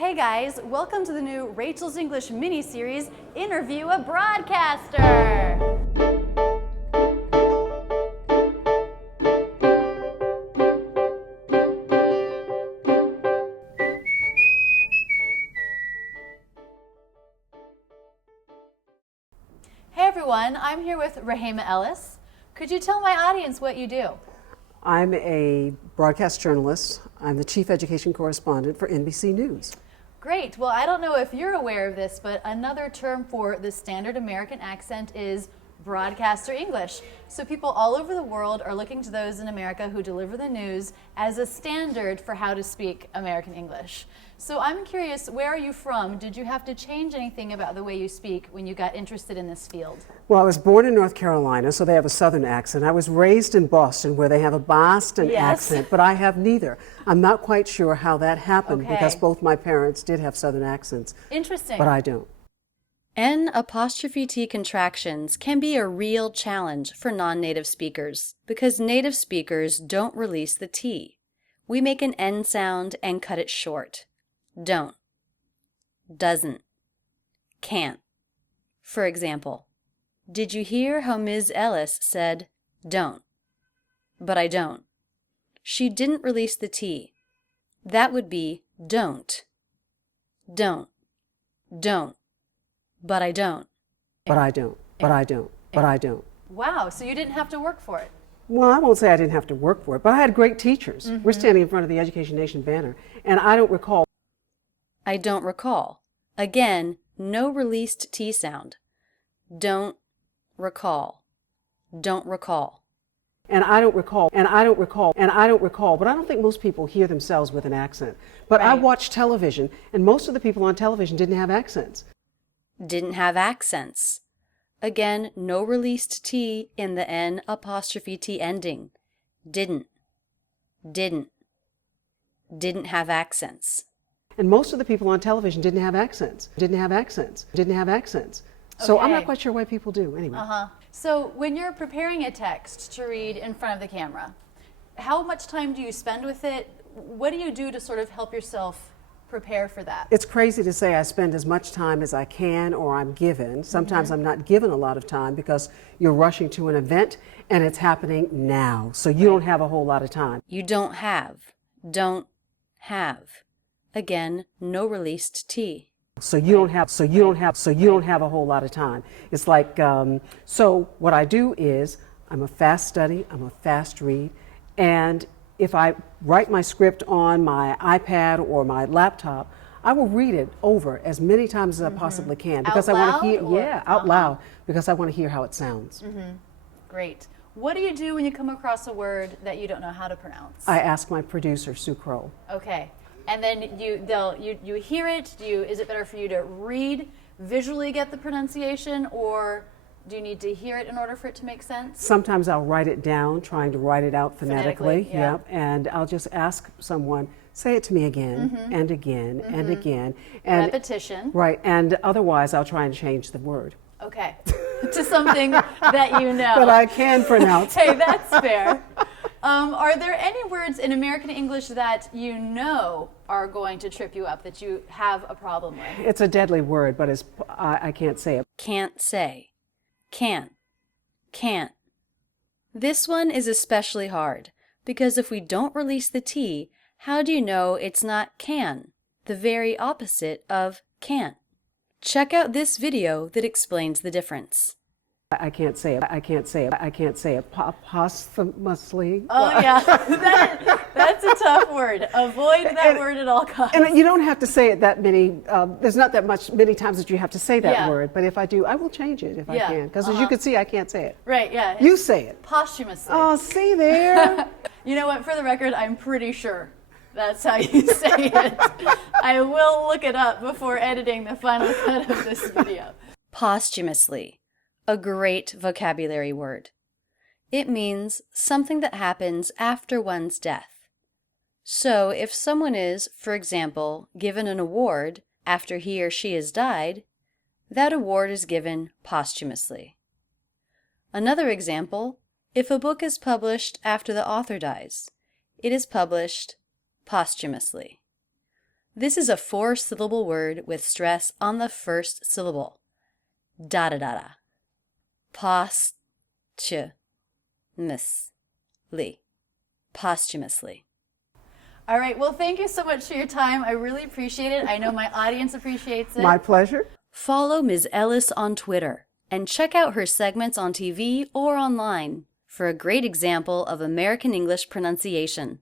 Hey guys, welcome to the new Rachel's English mini-series, Interview a Broadcaster! Hey everyone, I'm here with REHEMA ELLIS. Could you tell my audience what you do? I'm a broadcast journalist. I'm the chief education correspondent for NBC News. Great. Well, I don't know if you're aware of this, but another term for the standard American accent is broadcaster English. So people all over the world are looking to those in America who deliver the news as a standard for how to speak American English. So I'm curious, where are you from? Did you have to change anything about the way you speak when you got interested in this field? Well, I was born in North Carolina, so they have a southern accent. I was raised in Boston, where they have a Boston accent, but I have neither. I'm not quite sure how that happened because both my parents did have southern accents. Interesting. But I don't. N''T contractions can be a real challenge for non-native speakers because native speakers don't release the T. We make an N sound and cut it short. Don't, doesn't, can't. For example, did you hear how Ms. Ellis said, don't? But I don't. She didn't release the T. That would be don't, don't, don't. But I don't. But I don't. But I don't. But I don't. Wow, so you didn't have to work for it. Well, I won't say I didn't have to work for it, but I had great teachers. We're standing in front of the Education Nation banner, and I don't recall. I don't recall. Again, no released T sound. Don't recall. Don't recall. And I don't recall, and I don't recall, and I don't recall, but I don't think most people hear themselves with an accent. But I watch television, and most of the people on television didn't have accents. Didn't have accents. Again, no released T in the N''T ending. Didn't. Didn't. Didn't have accents. And most of the people on television didn't have accents. Didn't have accents. Didn't have accents. So I'm not quite sure why people do, anyway. So when you're preparing a text to read in front of the camera, how much time do you spend with it? What do you do to sort of help yourself prepare for that? It's crazy to say I spend as much time as I can or I'm given. Sometimes I'm not given a lot of time because you're rushing to an event and it's happening now. So you don't have a whole lot of time. You don't have. Don't have. Again, no released T. So you don't have a whole lot of time. It's like, so what I do is I'm a fast study, I'm a fast read, and if I write my script on my iPad or my laptop, I will read it over as many times as I possibly can because I want to hear, out loud, because I want to hear how it sounds. Great. What do you do when you come across a word that you don't know how to pronounce? I ask my producer, Sue Crow. Okay. And then you hear it. Is it better for you to read, visually get the pronunciation, or do you need to hear it in order for it to make sense? Sometimes I'll write it down, trying to write it out phonetically. Yep. And I'll just ask someone, say it to me again and again and again. And repetition. Right. And otherwise, I'll try and change the word. Okay. To something that you know. That I can pronounce. Hey, that's fair. Are there any words in American English that you know are going to trip you up, that you have a problem with? It's a deadly word, but I can't say it. Can't say. Can't. Can't. This one is especially hard because if we don't release the T, how do you know it's not can, the very opposite of can't? Check out this video that explains the difference. I can't say it. I can't say it. I can't say it. Posthumously. Oh yeah, that's a tough word. Avoid that word at all costs. And you don't have to say it that many. There's not that many times that you have to say that word. But if I do, I will change it if I can. Because as you can see, I can't say it. Right. Yeah. You say it. Posthumously. Oh, see there. You know what? For the record, I'm pretty sure that's how you say it. I will look it up before editing the final cut of this video. Posthumously. A great vocabulary word. It means something that happens after one's death. So if someone is, for example, given an award after he or she has died, that award is given posthumously. Another example, if a book is published after the author dies, it is published posthumously. This is a 4-syllable word with stress on the first syllable. Da-da-da-da. Posthumously. Posthumously. All right, well, thank you so much for your time. I really appreciate it. I know my audience appreciates it. My pleasure. Follow Ms. Ellis on Twitter and check out her segments on TV or online for a great example of American English pronunciation.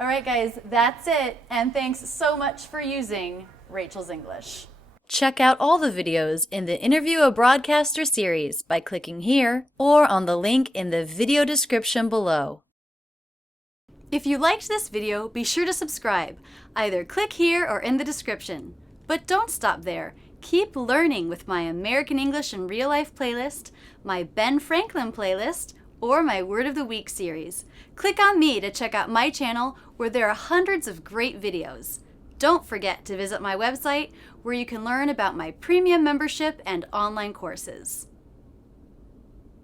All right, guys, that's it. And thanks so much for using Rachel's English. Check out all the videos in the Interview a Broadcaster series by clicking here or on the link in the video description below. If you liked this video, be sure to subscribe. Either click here or in the description. But don't stop there. Keep learning with my American English in Real Life playlist, my Ben Franklin playlist, or my Word of the Week series. Click on me to check out my channel where there are hundreds of great videos. Don't forget to visit my website where you can learn about my premium membership and online courses.